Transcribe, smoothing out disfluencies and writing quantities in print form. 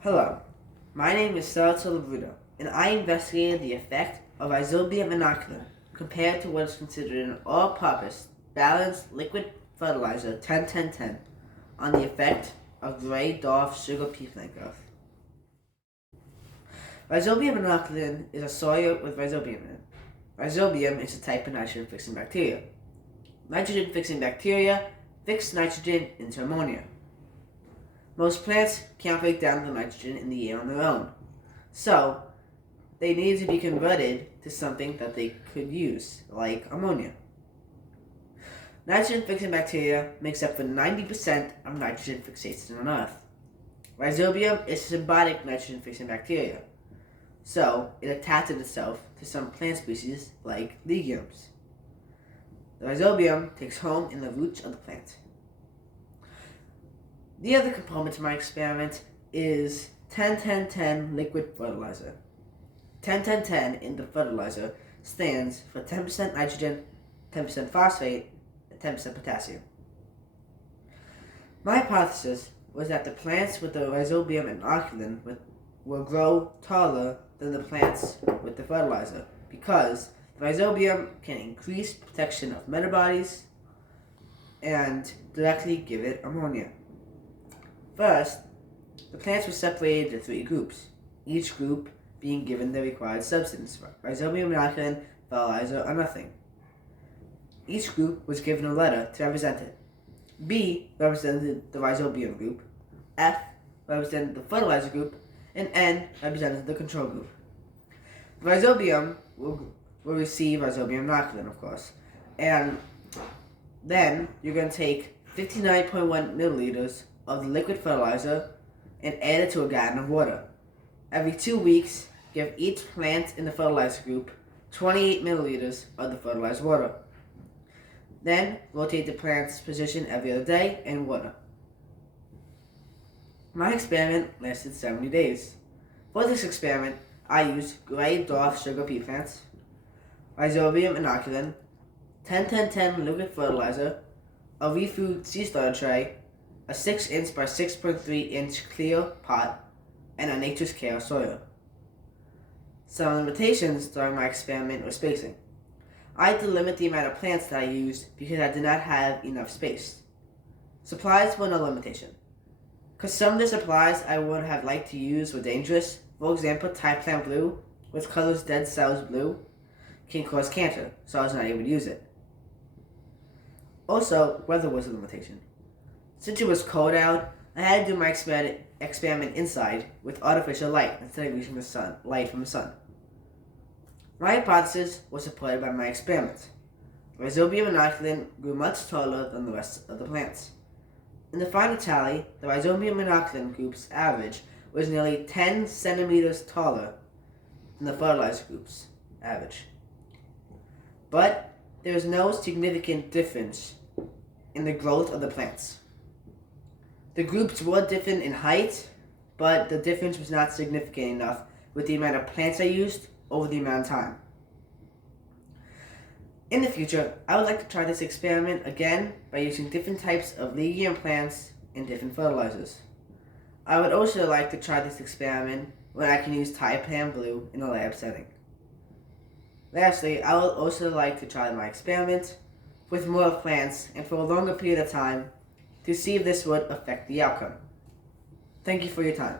Hello, my name is Salvatore LoBrutto, and I investigated the effect of rhizobium inoculum compared to what is considered an all-purpose, balanced liquid fertilizer 10-10-10 on the effect of gray dwarf sugar pea plant growth. Rhizobium inoculum is a soil with rhizobium in it. Rhizobium is a type of nitrogen-fixing bacteria. Nitrogen-fixing bacteria fix nitrogen into ammonia. Most plants can't break down the nitrogen in the air on their own, so they need to be converted to something that they could use, like ammonia. Nitrogen-fixing bacteria makes up for 90% of nitrogen fixation on Earth. Rhizobium is a symbiotic nitrogen-fixing bacteria, so it attaches itself to some plant species like legumes. The rhizobium takes home in the roots of the plant. The other component to my experiment is 10-10-10 liquid fertilizer. 10-10-10 in the fertilizer stands for 10% nitrogen, 10% phosphate, and 10% potassium. My hypothesis was that the plants with the rhizobium inoculum will grow taller than the plants with the fertilizer because the rhizobium can increase protection of metabodies and directly give it ammonia. First, the plants were separated into 3 groups, each group being given the required substance, rhizobium inoculum, fertilizer, or nothing. Each group was given a letter to represent it. B represented the rhizobium group, F represented the fertilizer group, and N represented the control group. The rhizobium will receive rhizobium inoculum, of course, and then you're going to take 59.1 milliliters of the liquid fertilizer and add it to a gallon of water. Every 2 weeks, give each plant in the fertilizer group 28 milliliters of the fertilized water. Then, rotate the plant's position every other day and water. My experiment lasted 70 days. For this experiment, I used gray dwarf sugar pea plants, rhizobium inoculum, 10-10-10 liquid fertilizer, a refood seed starter tray, a 6-inch by 6.3-inch clear pot, and a Nature's Care soil. Some limitations during my experiment were spacing. I had to limit the amount of plants that I used because I did not have enough space. Supplies were no limitation, because some of the supplies I would have liked to use were dangerous. For example, Thai plant blue, which colors dead cells blue, can cause cancer, so I was not able to use it. Also, weather was a limitation. Since it was cold out, I had to do my experiment inside with artificial light instead of using light from the sun. My hypothesis was supported by my experiment. Rhizobium inoculum grew much taller than the rest of the plants. In the final tally, the rhizobium inoculum group's average was nearly 10 centimeters taller than the fertilizer group's average. But there was no significant difference in the growth of the plants. The groups were different in height, but the difference was not significant enough with the amount of plants I used over the amount of time. In the future, I would like to try this experiment again by using different types of legume plants and different fertilizers. I would also like to try this experiment when I can use Thai plant blue in a lab setting. Lastly, I would also like to try my experiment with more plants and for a longer period of time to see if this would affect the outcome. Thank you for your time.